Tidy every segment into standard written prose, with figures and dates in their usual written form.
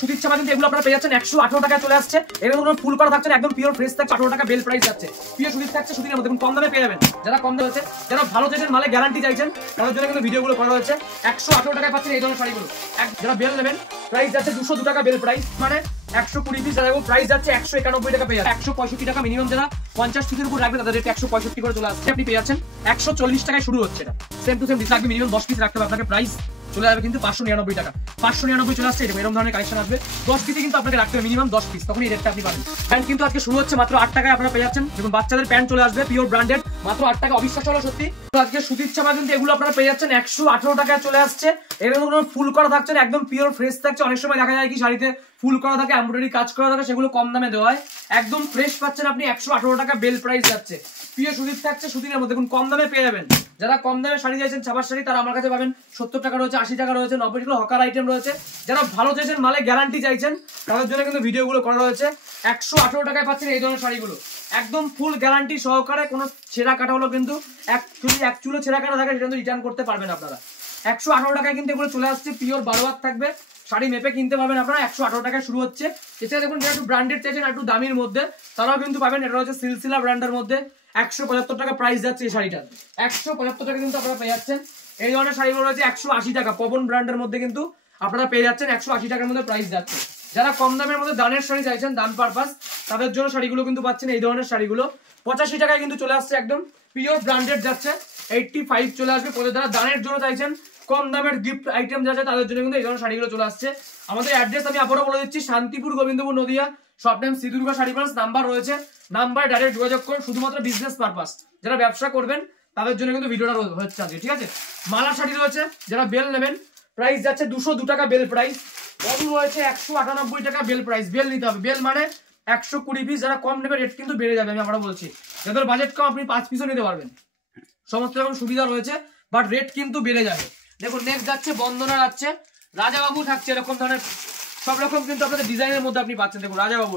সুতির ছাপা কিন্তু এগুলো আপনারা পেয়ে যাচ্ছেন 118 টাকায় চলে আসছে। এর মধ্যে ফুল করা থাকছে, একদম পিওর ফ্রেশ থাকছে, 18 টাকা বেল প্রাইস যাচ্ছে। পিওর সুতির থাকছে, সুতির মধ্যে কম দামে পেয়ে যাবেন। যারা কম দামে আছে, যারা ভালো চাইছেন, মালে গ্যারান্টি চাইছেন, তাদের জন্য কিন্তু ভিডিওগুলো করা হয়েছে। 118 টাকায় পাচ্ছেন এই ধরনের শাড়িগুলো। যারা বেল নেবেন প্রাইস যাচ্ছে 202 টাকা বেল প্রাইস, মানে 120 পিস, যারা প্রাইস যাচ্ছে 191 টাকা পেয়ে যাচ্ছে। 165 টাকা মিনিমাম, যারা 50 পিসের উপর রাখবে তাদের রেট 165 করে চলে আসছে। আপনি পেয়ে যাচ্ছেন 140 টাকায় শুরু হচ্ছে। এটা সেম টু সেম ডিস লাগবে, মিনিমাম 10 পিস রাখতে হবে আপনাকে। প্রাইস চলে যাবে কিন্তু 599 টাকা। 599 চলে আসছে। এরকম ধরনের কালেকশন আসবে 10 পিসে কিন্তু আপনাকে রাখতে হবে মিনিমাম 10 পিস, তখন এই রেটটা আপনি পাবেন। প্যান্ট কিন্তু আজকে শুরু হচ্ছে মাত্র 8 টাকায় আপনারা পেয়ে যাচ্ছেন। দেখুন বাচ্চাদের প্যান্ট চলে আসবে পিওর ব্র্যান্ডেড, মাত্র 8 টাকা। অবিশ্বাস হলো সত্যি। আজকে সুতির ছাপা কিন্তু এগুলো আপনারা পেয়ে যাচ্ছেন 118 টাকায় চলে আসছে। এর কোনো ফুল করা থাকছে না, একদম পিওর ফ্রেশ থাকছে। অনেক সময় দেখা যায় কি শাড়িতে ফুল করা থাকে, এমব্রয়ডারি কাজ করা থাকে, সেগুলো কম দামে দেওয়া হয়। একদম ফ্রেশ পাচ্ছেন আপনি 118 টাকা বেল প্রাইস যাচ্ছে। পিওর সুতির থাকছে, সুতির মধ্যে দেখুন কম দামে পেয়ে যাবেন। যারা কম দামে শাড়ি চাইছেন, ছাপার শাড়ি, তারা আমার কাছে পাবেন 70 টাকা রয়েছে, 80 টাকা রয়েছে, 90 টাকা হকার আইটেম রয়েছে। যারা ভালো চাইছেন, মালে গ্যারান্টি চাইছেন, তাদের জন্য কিন্তু ভিডিওগুলো করা রয়েছে। 118 টাকায় পাচ্ছেন এই ধরনের শাড়িগুলো, একদম ফুল গ্যারান্টি সহকারে। কোনো ছেঁড়া কাটা হলো কিন্তু এক চুলো ছেঁড়া কাটা থাকে, সেটা কিন্তু রিটার্ন করতে পারবেন আপনারা। 118 টাকায় কিন্তু এগুলো চলে আসছে। পিওর 12 হাত থাকবে, শাড়ি মেপে কিনতে পারবেন আপনারা। 118 টাকায় শুরু হচ্ছে। এছাড়া দেখুন যারা একটু ব্র্যান্ডেড চাইছেন, একটু দামির মধ্যে, তারাও কিন্তু পাবেন। এটা হচ্ছে সিলসিলা ব্র্যান্ডের মধ্যে 175 টাকা প্রাইস যাচ্ছে এই শাড়িটার। 175 টাকা কিন্তু আপনারা পেয়ে যাচ্ছেন। এই ধরনের শাড়িগুলো রয়েছে 180 টাকা। পবন ব্র্যান্ডের মধ্যে কিন্তু আপনারা পেয়ে যাচ্ছেন 180 টাকার মধ্যে প্রাইস যাচ্ছে। যারা কম দামের মধ্যে দানের শাড়ি চাইছেন, দান পারপাস, তাদের জন্য শাড়িগুলো কিন্তু পাচ্ছেন। এই ধরনের শাড়িগুলো 85 টাকায় কিন্তু চলে আসছে, একদম পিওর ব্র্যান্ডেড যাচ্ছে। 85 চলে আসবে। যারা দানের জন্য চাইছেন, কম দামের গিফট আইটেম যাচ্ছে, তাদের জন্য কিন্তু এই ধরনের শাড়িগুলো চলে আসছে। আমাদের অ্যাড্রেস আমি আবারও বলে দিচ্ছি, Shantipur, Gobindapur, Nadia. Shop name Shri Durga sari branch. Number রয়েছে, নাম্বারে ডাইরেক্ট যোগাযোগ করুন। শুধুমাত্র বিজনেস পারপাস, যারা ব্যবসা করবেন তাদের জন্য কিন্তু ভিডিওটা হচ্ছে আজকে, ঠিক আছে। মালা শাড়ি রয়েছে, যারা বেল নেবেন প্রাইস যাচ্ছে 202 টাকা বেল প্রাইস। বডি রয়েছে 198 টাকা বেল প্রাইস। বেল নিতে হবে, বেল মানে 120 পিস। যারা কম নেবে রেট কিন্তু বেড়ে যাবে, আমি আবারও বলছি। যাদের বাজেট কম, আপনি 5 পিসও নিতে পারবেন, সমস্ত রকম সুবিধা রয়েছে, বাট রেট কিন্তু বেড়ে যাবে। দেখুন নেক্সট যাচ্ছে বন্দনা, যাচ্ছে রাজাবাবু থাকছে। এরকম ধরনের সব রকম কিন্তু আপনাদের ডিজাইনের মধ্যে আপনি পাচ্ছেন। দেখুন রাজাবাবু,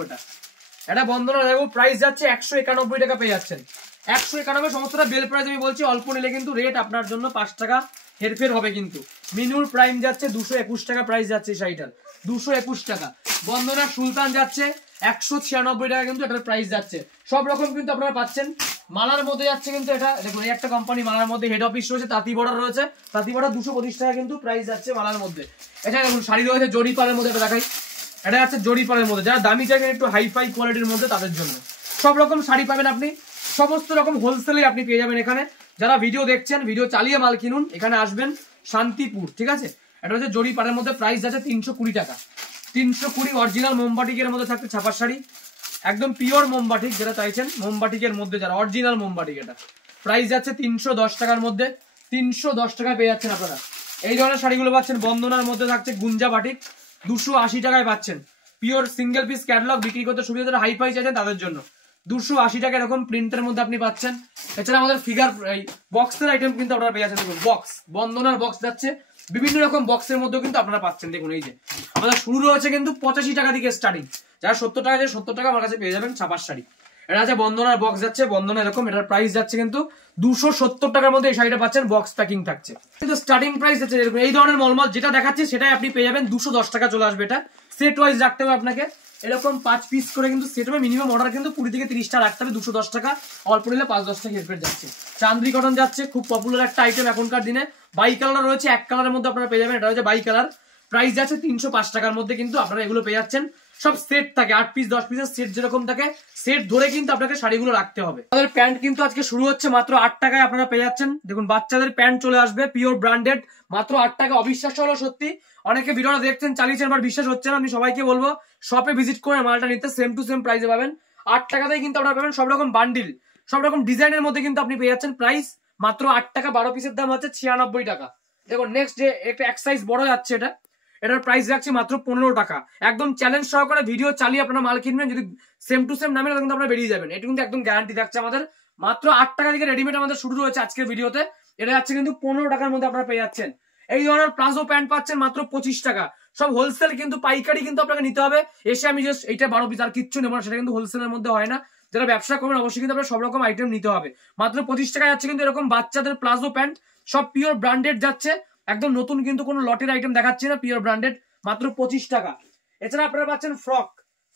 এটা বন্দনা রাজাবাবু, প্রাইস যাচ্ছে 191 টাকা পেয়ে যাচ্ছেন। 191 সমস্তটা বেল প্রাইস আমি বলছি। অল্প নিলে কিন্তু রেট আপনার জন্য 5 টাকা হেরফের হবে কিন্তু। মিনুর প্রাইম যাচ্ছে 221 টাকা প্রাইস যাচ্ছে এই শাড়িটার, 221 টাকা। বন্দনা সুলতান যাচ্ছে 196 টাকা কিন্তু এটার প্রাইস যাচ্ছে। সব রকম কিন্তু আপনারা পাচ্ছেন। মালার মধ্যে যাচ্ছে কিন্তু এটা, দেখুন এই একটা কোম্পানি মালার মধ্যে হেড অফিস রয়েছে, তাঁতি বর্ডার রয়েছে। তাঁতি বর্ডার 225 টাকা কিন্তু প্রাইস যাচ্ছে মালার মধ্যে। এছাড়া দেখুন শাড়ি রয়েছে জরিপালের মধ্যে, এটা দেখাই। এটা যাচ্ছে জরিপালের মধ্যে, যারা দামি চাইছেন একটু হাইফাই কোয়ালিটির মধ্যে, তাদের জন্য সব রকম শাড়ি পাবেন আপনি। সমস্ত রকম হোলসেলে আপনি পেয়ে যাবেন এখানে। যারা ভিডিও দেখছেন, ভিডিও চালিয়ে মাল কিনুন, এখানে আসবেন শান্তিপুর, ঠিক আছে। এটা হচ্ছে জরিপালের মধ্যে, প্রাইস যাচ্ছে 320 টাকা। 320 অরিজিনাল মোমবাটিকের মধ্যে থাকছে ছাপার শাড়ি, একদম পিওর মোমবাটিক। যারা চাইছেন মোমবাটিকের মধ্যে, যারা অরিজিনাল মোমবাটিক, এটা প্রাইস যাচ্ছে 310 টাকার মধ্যে। 310 টাকায় পেয়ে যাচ্ছেন আপনারা এই ধরনের শাড়িগুলো পাচ্ছেন। বন্দনার মধ্যে থাকছে গুঞ্জা বাটিক, 280 টাকায় পাচ্ছেন। পিওর সিঙ্গেল পিস ক্যাটালগ, বিক্রি করতে সুবিধা, যারা হাইফাই চাইছেন তাদের জন্য 280 টাকা এরকম প্রিন্টের মধ্যে আপনি পাচ্ছেন। এছাড়া আমাদের ফিগার বক্সের আইটেম কিন্তু আপনারা পেয়ে যাচ্ছেন। দেখুন বক্স, বন্দনার বক্স যাচ্ছে, বিভিন্ন রকম বক্সের মধ্যে কিন্তু আপনারা পাচ্ছেন। দেখুন এই যে আমাদের শুরু রয়েছে কিন্তু 85 টাকা থেকে স্টার্টিং। যারা 70 টাকা আছে, 70 টাকা আমার কাছে পেয়ে যাবেন ছাপার শাড়ি। এটা আছে বন্দনার বক্স যাচ্ছে, বন্দনা এরকম, এটার প্রাইস যাচ্ছে কিন্তু 270 টাকার মধ্যে এই শাড়িটা পাচ্ছেন। বক্স প্যাকিং থাকছে কিন্তু স্টার্টিং প্রাইস যাচ্ছে এরকম। এই ধরনের মলমল যেটা দেখাচ্ছে সেটাই আপনি পেয়ে যাবেন 210 টাকা চলে আসবে। এটা সেট ওয়াইজ রাখতে হবে আপনাকে, এরকম 5 পিস করে কিন্তু সেট হবে। মিনিমাম অর্ডার কিন্তু 20 থেকে 30টা রাখতে হবে। 210 টাকা, অল্প নিলে 5-10 টাকা হেরফের যাচ্ছে। চান্দ্রি কটন যাচ্ছে, খুব পপুলার একটা আইটেম এখনকার দিনে। বাই কালার রয়েছে, এক কালারের মধ্যে আপনারা পেয়ে যাবেন। এটা হচ্ছে বাই কালার, প্রাইস যাচ্ছে 305 টাকার মধ্যে কিন্তু আপনারা এগুলো পেয়ে যাচ্ছেন। সব সেট থাকে, 8 পিস 10 পিসের সেট যেরকম থাকে, সেট ধরে কিন্তু আপনাকে শাড়িগুলো রাখতে হবে। আমাদের প্যান্ট কিন্তু আজকে শুরু হচ্ছে মাত্র 8 টাকায় আপনারা পেয়ে যাচ্ছেন। দেখুন বাচ্চাদের প্যান্ট চলে আসবে পিওর ব্র্যান্ডেড, মাত্র 8 টাকা। অবিশ্বাস হলো সত্যি, অনেকে ভিডিওটা দেখছেন, চালিয়েছেন, বাট বিশ্বাস হচ্ছে না। আমি সবাইকে বলবো শপে ভিজিট করে মালটা নিতে, সেম টু সেম প্রাইসে পাবেন। 8 টাকাতেই কিন্তু আপনারা পাবেন সব রকম বান্ডিল, সব রকম ডিজাইনের মধ্যে কিন্তু আপনি পেয়ে যাচ্ছেন। প্রাইস মাত্র 8 টাকা। 12 পিসের দাম হচ্ছে 96 টাকা। দেখুন নেক্সট যে একটা এক সাইজ বড় যাচ্ছে, এটার প্রাইস রাখছি মাত্র 15 টাকা। একদম চ্যালেঞ্জ সহকারে ভিডিও চালিয়ে আপনারা মাল কিনবেন, যদি সেম টু সেম নামে কিন্তু আপনারা বেরিয়ে যাবেন। এটা কিন্তু একদম গ্যারান্টি থাকছে আমাদের। মাত্র 8 টাকা থেকে রেডিমেড আমাদের শুরু রয়েছে আজকের ভিডিওতে। এটা যাচ্ছে কিন্তু 15 টাকার মধ্যে আপনারা পেয়ে যাচ্ছেন। এই ধরনের প্লাজো প্যান্ট পাচ্ছেন মাত্র 25 টাকা। সব হোলসেল কিন্তু, পাইকারি কিন্তু আপনাকে নিতে হবে। এসে আমি জাস্ট এইটা 12 পিস আর কিচ্ছু নেবো না, সেটা কিন্তু হোলসেলের মধ্যে হয় না। যারা ব্যবসা করবেন অবশ্যই কিন্তু আপনার সব রকম আইটেম নিতে হবে। মাত্র 25 টাকা যাচ্ছে কিন্তু এরকম বাচ্চাদের প্লাজো প্যান্ট, সব পিওর ব্র্যান্ডেড যাচ্ছে। একদম নতুন কিন্তু কোনো লটের আইটেম দেখাচ্ছি না, পিওর ব্র্যান্ডেড, মাত্র 25 টাকা। এছাড়া আপনারা পাচ্ছেন ফ্রক।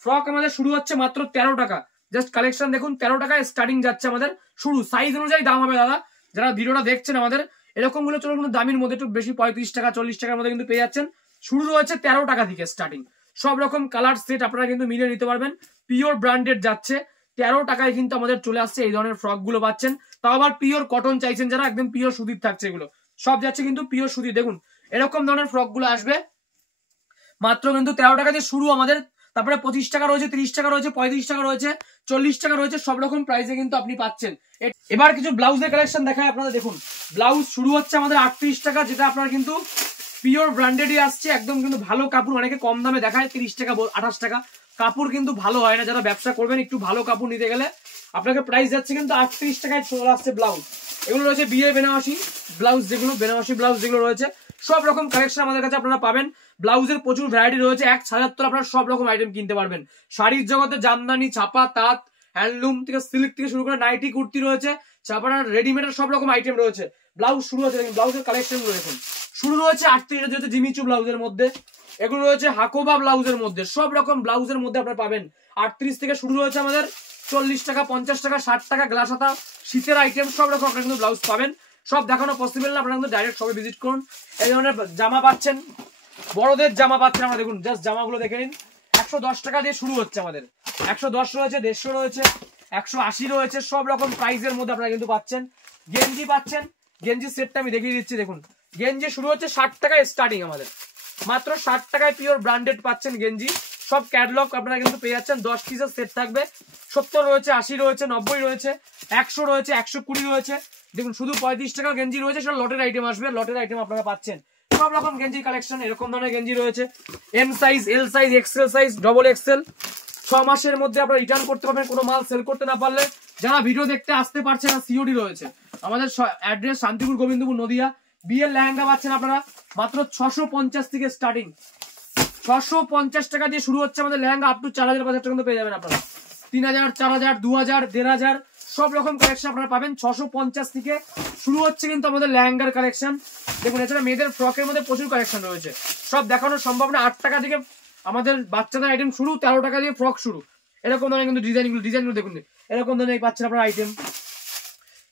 ফ্রক আমাদের শুরু হচ্ছে মাত্র 13 টাকা। জাস্ট কালেকশন দেখুন, 13 টাকায় স্টার্টিং যাচ্ছে আমাদের শুরু। সাইজ অনুযায়ী দাম হবে দাদা, যারা ভিডিওটা দেখছেন আমাদের এরকম গুলো চলো কিন্তু দামের মধ্যে একটু বেশি 35 টাকা 40 টাকার মধ্যে কিন্তু পেয়ে যাচ্ছেন। শুরু রয়েছে 13 টাকা থেকে স্টার্টিং। সব রকম কালার সেট আপনারা কিন্তু মিলিয়ে নিতে পারবেন। পিওর ব্র্যান্ডেড যাচ্ছে 13 টাকায় কিন্তু আমাদের চলে আসছে এই ধরনের ফ্রক গুলো পাচ্ছেন। তাও আবার পিওর কটন চাইছেন যারা, একদম পিওর সুতির থাকছে এগুলো, সব যাচ্ছে কিন্তু পিওর সুতি। দেখুন এরকম ধরনের ফ্রক গুলো আসবে মাত্র কিন্তু 13 টাকা দিয়ে শুরু আমাদের। তারপরে 25 টাকা রয়েছে, 30 টাকা রয়েছে, 35 টাকা রয়েছে, 40 টাকা রয়েছে, সব রকম প্রাইসে কিন্তু আপনি পাচ্ছেন। এবার কিছু ব্লাউজের কালেকশন দেখায় আপনারা। দেখুন ব্লাউজ শুরু হচ্ছে আমাদের 38 টাকা, যেটা আপনার কিন্তু পিওর ব্র্যান্ডেডই আসছে, একদম কিন্তু ভালো কাপড়। অনেকে কম দামে দেখায় 30 টাকা 28 টাকা, কাপড় কিন্তু ভালো হয় না। যারা ব্যবসা করবেন একটু ভালো কাপড় নিতে গেলে আপনাকে প্রাইস যাচ্ছে কিন্তু 38 টাকায় চলে আসছে ব্লাউজ। এগুলো রয়েছে বিয়ে বেনারসি ব্লাউজ, যেগুলো বেনারসি ব্লাউজ যেগুলো রয়েছে সব রকম কালেকশন আমাদের কাছে আপনারা পাবেন। ব্লাউজের প্রচুর ভ্যারাইটি রয়েছে, এক ছাড়াত্তর আপনারা সব রকম আইটেম কিনতে পারবেন। শাড়ির জগতে জামদানি, ছাপা, তাঁত, হ্যান্ডলুম থেকে সিল্ক থেকে শুরু করে নাইটি, কুর্তি রয়েছে, ছাপার রেডিমেডের সব রকম আইটেম রয়েছে। ব্লাউজ শুরু হচ্ছে, ব্লাউজের কালেকশন রয়েছে শুরু রয়েছে 38 যেহেতু জিমিচু ব্লাউজের মধ্যে, এগুলো রয়েছে হাকোবা ব্লাউজের মধ্যে, সব রকম ব্লাউজের মধ্যে আপনারা পাবেন। 38 থেকে শুরু হয়েছে আমাদের 40 টাকা 50 টাকা 60 টাকা গ্লাস হাতা, শীতের আইটেম সব রকম আপনারা কিন্তু ব্লাউজ পাবেন। সব দেখানো পসিবল না, আপনারা কিন্তু ডাইরেক্ট সবে ভিজিট করুন। এই ধরনের জামা পাচ্ছেন, বড়দের জামা পাচ্ছেন আমরা। দেখুন জাস্ট জামাগুলো দেখে নিন। 110 টাকা দিয়ে শুরু হচ্ছে আমাদের, 110 রয়েছে, 150 রয়েছে, 180 রয়েছে, সব রকম প্রাইসের মধ্যে আপনারা কিন্তু পাচ্ছেন। গেঞ্জি পাচ্ছেন, গেঞ্জি সেটটা আমি দেখিয়ে দিচ্ছি। দেখুন গেঞ্জি শুরু হচ্ছে 60 টাকায় স্টার্টিং আমাদের, মাত্র 60 টাকায় পিওর ব্র্যান্ডেড পাচ্ছেন গেঞ্জি। সব ক্যাটালগ আপনারা কিন্তু পেয়ে যাচ্ছেন। 10 পিসের সেট থাকবে, 70 রয়েছে, 80 রয়েছে, 90 রয়েছে, 100 রয়েছে, 120 রয়েছে। দেখুন শুধু 35 টাকা গেঞ্জি রয়েছে, সেটা লটের আইটেম আসবে, লটের আইটেম আপনারা পাচ্ছেন। সব রকম গেঞ্জি কালেকশন, এরকম ধরনের গেঞ্জি রয়েছে, M size, L size, XL size, double XL. 6 মাসের মধ্যে আপনারা রিটার্ন করতে পারবেন কোনো মাল সেল করতে না পারলে। যারা ভিডিও দেখতে আসতে পারছে না, সিওডি রয়েছে আমাদের অ্যাড্রেস শান্তিপুর গোবিন্দপুর নদিয়া। বিয়ের লেহেঙ্গা পাচ্ছেন আপনারা মাত্র 650 থেকে স্টার্টিং, 650 টাকা দিয়ে শুরু হচ্ছে আমাদের লেহেঙ্গা, আপ টু 4000 5000 টাকা পেয়ে যাবেন আপনারা। 3000 4000 2000 1500 সব রকম কালেকশন আপনারা পাবেন। 650 থেকে শুরু হচ্ছে কিন্তু আমাদের লেহেঙ্গার কালেকশন। দেখুন এছাড়া মেয়েদের ফ্রকের মধ্যে প্রচুর কালেকশন রয়েছে, সব দেখানো সম্ভব না। 8 টাকা থেকে আমাদের বাচ্চাদের আইটেম শুরু, 13 টাকা দিয়ে ফ্রক শুরু। এরকম ধরনের কিন্তু ডিজাইনগুলো দেখুন, এরকম ধরনের পাচ্ছেন আপনারা আইটেম,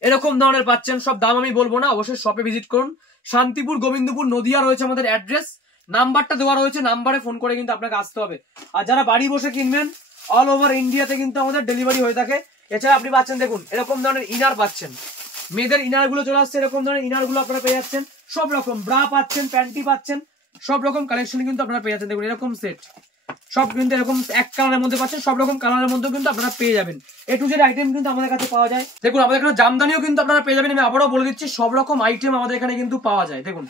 এরকম ধরনের পাচ্ছেন। সব দাম আমি বলবো না, অবশ্যই শপে ভিজিট করুন। শান্তিপুর গোবিন্দপুর নদিয়া রয়েছে আমাদের অ্যাড্রেস, নাম্বারটা দেওয়া রয়েছে, নাম্বারে ফোন করে কিন্তু আপনাকে আসতে হবে। আর যারা বাড়ি বসে কিনবেন অল ওভার ইন্ডিয়াতে কিন্তু আমাদের ডেলিভারি হয়ে থাকে। এছাড়া আপনি পাচ্ছেন দেখুন এরকম ধরনের ইনার পাচ্ছেন, মেয়েদের ইনার গুলো চলে আসছে, এরকম ধরনের ইনার গুলো আপনারা পেয়ে যাচ্ছেন। সব রকম ব্রা পাচ্ছেন, প্যান্টি পাচ্ছেন, সব রকম কালেকশন কিন্তু আপনারা পেয়ে যাচ্ছেন। দেখুন এরকম সেট সব কিন্তু এরকম এক কালারের মধ্যে পাচ্ছেন, সব রকম কালারের মধ্যে কিন্তু আপনারা পেয়ে যাবেন। এ টু জেড আইটেম কিন্তু আমাদের কাছে পাওয়া যায়। দেখুন আমাদের এখানে জামদানিও কিন্তু আপনারা পেয়ে যাবেন। আমি আবারও বলে দিচ্ছি সব রকম আইটেম আমাদের এখানে কিন্তু পাওয়া যায়। দেখুন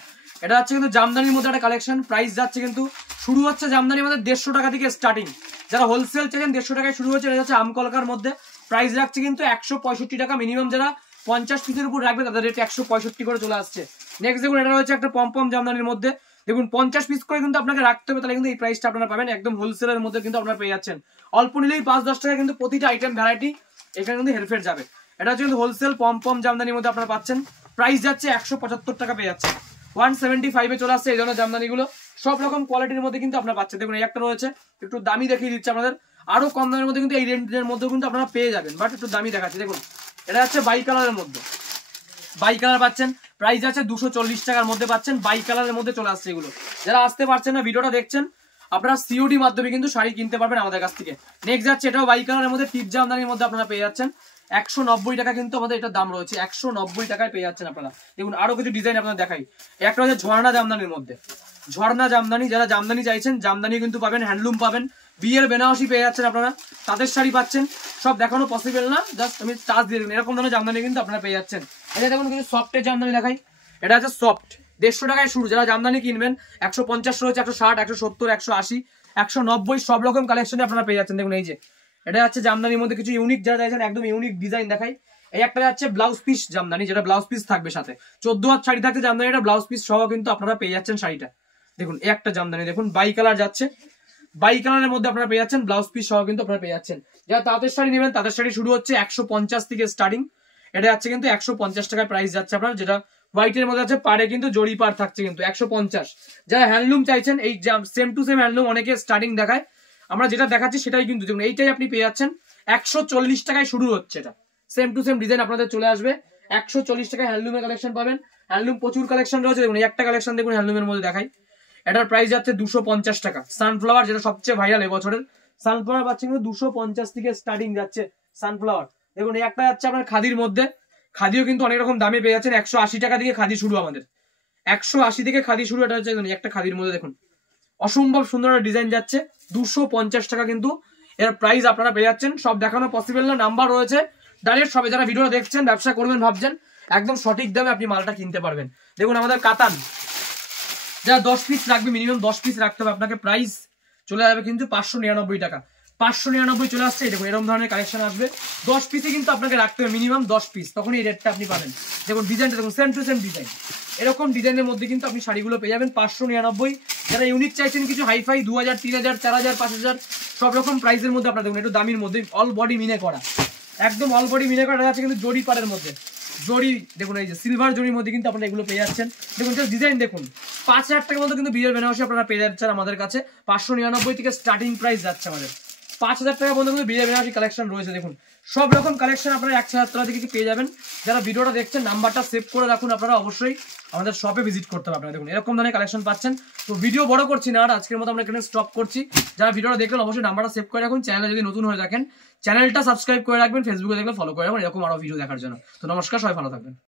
এটা হচ্ছে কিন্তু জামদানির মধ্যে একটা কালেকশন। প্রাইস যাচ্ছে কিন্তু শুরু হচ্ছে জামদানি আমাদের 150 টাকা থেকে স্টার্টিং। যারা হোলসেল চাইছেন 150 টাকায় শুরু হচ্ছে। এটা হচ্ছে আমকলকার মধ্যে, প্রাইস রাখছে কিন্তু 165 টাকা মিনিমাম। যারা 50 পিসের উপর রাখবে তাদের রেট 165 করে চলে আসছে। নেক্সট দেখুন এটা রয়েছে একটা পমপম জামদানির মধ্যে। দেখুন 50 পিস করে কিন্তু আপনাকে রাখতে হবে, তাহলে কিন্তু এই প্রাইসটা আপনারা পাবেন। একদম হোলসেলের মধ্যে কিন্তু আপনারা পেয়ে যাচ্ছেন। অল্প নিলেই 5-10 টাকা কিন্তু প্রতিটা আইটেম ভ্যারাইটি এখানে কিন্তু হেরফের যাবে। এটা হচ্ছে কিন্তু হোলসেল পমপম জামদানির মধ্যে আপনারা পাচ্ছেন। প্রাইস যাচ্ছে 175 টাকা পেয়ে যাচ্ছে। 175 চলে আসছে এই ধরনের জামদানিগুলো। সব রকম কোয়ালিটির মধ্যে কিন্তু আপনারা পাচ্ছেন। দেখুন এই একটা রয়েছে, একটু দামি দেখিয়ে দিচ্ছে আপনাদের। আরো কম দামের মধ্যে কিন্তু এই রেঞ্জের মধ্যে কিন্তু আপনারা পেয়ে যাবেন, বাট একটু দামি দেখাচ্ছে। দেখুন এটা হচ্ছে বাই কালারের মধ্যে, বাই কালার পাচ্ছেন। প্রাইস আছে 240 টাকার মধ্যে পাচ্ছেন, বাই কালারের মধ্যে চলে আসছে এগুলো। যারা আসতে পারছেন না ভিডিওটা দেখছেন, আপনারা সিওডি মাধ্যমে কিন্তু শাড়ি কিনতে পারবেন আমাদের কাছ থেকে। নেক্সট যাচ্ছে এটাও বাই কালারের মধ্যে, টিপ জামদানির মধ্যে আপনারা পেয়ে যাচ্ছেন। 190 টাকা কিন্তু আমাদের এটার দাম রয়েছে, 190 টাকায় পেয়ে যাচ্ছেন আপনারা। দেখুন আরো কিছু ডিজাইন আপনারা দেখাই। একটা হচ্ছে ঝর্ণা জামদানির মধ্যে, ঝর্ণা জামদানি, যারা জামদানি চাইছেন জামদানি কিন্তু পাবেন, হ্যান্ডলুম পাবেন, বিয়ের বেনারসি পেয়ে যাচ্ছেন আপনারা, তাদের শাড়ি পাচ্ছেন। সব দেখানো পসিবল না, জাস্ট আমি চার্জ দিয়ে দেবেন। এরকম ধরনের জামদানি কিন্তু আপনারা পেয়ে যাচ্ছেন। এটা দেখুন কিছু সফটের জামদানি দেখাই। এটা হচ্ছে সফট, 150 টাকায় শুরু। যারা জামদানি কিনবেন 150 রয়েছে, 160, 170, 180, 190 সব রকম কালেকশনে আপনারা পেয়ে যাচ্ছেন। দেখুন এই যে এটা হচ্ছে জামদানির মধ্যে কিছু ইউনিক যারা চাইছেন, একদম ইউনিক ডিজাইন দেখাই। এই একটা যাচ্ছে ব্লাউজ পিস জামদানি, যেটা ব্লাউজ পিস থাকবে সাথে 14 হাত শাড়ি থাকছে জামদানি, এটা ব্লাউজ পিস সহ কিন্তু আপনারা পেয়ে যাচ্ছেন শাড়িটা। দেখুন এই একটা জামদানি, দেখুন বাই কালার যাচ্ছে, বাই কালারের মধ্যে আপনারা পেয়ে যাচ্ছেন, ব্লাউজ পিস সহ কিন্তু আপনারা পেয়ে যাচ্ছেন। যারা তাঁতের শাড়ি নেবেন তাঁতের শাড়ি শুরু হচ্ছে 150 থেকে স্টার্টিং। এটা যাচ্ছে কিন্তু 150 টাকায় প্রাইস যাচ্ছে আপনার, যেটা হোয়াইটের মধ্যে আছে, পাড়ে কিন্তু জড়ি পার থাকছে কিন্তু 150। যারা হ্যান্ডলুম চাইছেন, এই সেম টু সেম হ্যান্ডলুম অনেকে স্টার্টিং দেখায়, আমরা যেটা দেখাচ্ছি সেটাই কিন্তু দেখুন, এইটাই আপনি পেয়ে যাচ্ছেন 140 টাকায় শুরু হচ্ছে। এটা সেম টু সেম ডিজাইন আপনাদের চলে আসবে 140 টাকায় হ্যান্ডলুমের কালেকশন পাবেন। হ্যান্ডলুম প্রচুর কালেকশন রয়েছে, দেখুন এই একটা কালেকশন দেখুন হ্যান্ডলুমের মধ্যে দেখাই, এটার প্রাইস যাচ্ছে 250 টাকা। সানফ্লাওয়ার যেটা সবচেয়ে ভাইরাল এবছরের, সানফ্লাওয়ার পাচ্ছেন কিন্তু 250 থেকে স্টার্টিং যাচ্ছে সানফ্লাওয়ার। দেখুন এই একটা যাচ্ছে আপনার খাদির মধ্যে, খাদিও কিন্তু অনেক রকম দামে পেয়ে যাচ্ছেন, 180 টাকা থেকে খাদি শুরু আমাদের, 180 থেকে খাদি শুরু। এটা হচ্ছে একটা খাদির মধ্যে দেখুন অসম্ভব সুন্দর ডিজাইন যাচ্ছে 250 টাকা কিন্তু এর প্রাইস আপনারা পেয়ে যাচ্ছেন। সব দেখানো পসিবল না, নাম্বার রয়েছে, ডাইরেক্ট সবে যারা ভিডিও দেখছেন ব্যবসা করবেন ভাবছেন, একদম সঠিক দামে আপনি মালটা কিনতে পারবেন। দেখুন আমাদের কাতান যারা 10 পিস রাখবে, মিনিমাম 10 পিস রাখতে হবে আপনাকে, প্রাইস চলে যাবে কিন্তু 599 টাকা। 599 চলে আসছে। দেখুন এরকম ধরনের কালেকশন আসবে, 10 পিসে কিন্তু আপনাকে রাখতে হবে মিনিমাম 10 পিস, তখনই এই রেটটা আপনি পাবেন। দেখুন ডিজাইনটা দেখুন, সেম টু সেম ডিজাইন, এরকম ডিজাইনের মধ্যে কিন্তু আপনি শাড়িগুলো পেয়ে যাবেন 599। যারা ইউনিক চাইছেন কিছু হাইফাই 2000, 3000, 4000, 5000 সব রকম প্রাইসের মধ্যে আপনারা দেখুন, একটু দামির মধ্যে অল বডি মিনে করা, একদম অল বডি মিনে করা যাচ্ছে কিন্তু জড়ি পাড়ের মধ্যে, জড়ি দেখুন এই যে সিলভার জড়ির মধ্যে কিন্তু আপনারা এগুলো পেয়ে যাচ্ছেন। দেখুন ডিজাইন দেখুন, 5000 টাকার মধ্যে কিন্তু বিয়ের বেনারসি আপনারা পেয়ে যাচ্ছেন আমাদের কাছে। 599 থেকে স্টার্টিং প্রাইস যাচ্ছে আমাদের, 5000 টাকা পর্যন্ত কিন্তু বিয়ের বেনারসি কালেকশন রয়েছে। দেখুন সব রকম কালেকশন আপনারা 1000 টাকা থেকে পেয়ে যাবেন। যারা ভিডিওটা দেখছেন নাম্বারটা সেভ করে রাখুন, আপনারা অবশ্যই আমাদের শপে ভিজিট করতে হবে। আপনারা দেখুন এরকম ধরনের কালেকশন পাচ্ছেন। তো ভিডিও বড় করছি না আর, আজকের মতো আমরা এখানে স্টপ করছি। যারা ভিডিওটা দেখলেন অবশ্যই নাম্বারটা সেভ করে রাখুন, চ্যানেলে যদি নতুন হয়ে থাকেন চ্যানেলটা সাবস্ক্রাইব করে রাখবেন, ফেসবুকে দেখলে ফলো করে রাখুন এরকম আরো ভিডিও দেখার জন্য। তো নমস্কার, সবাই ভালো থাকবেন।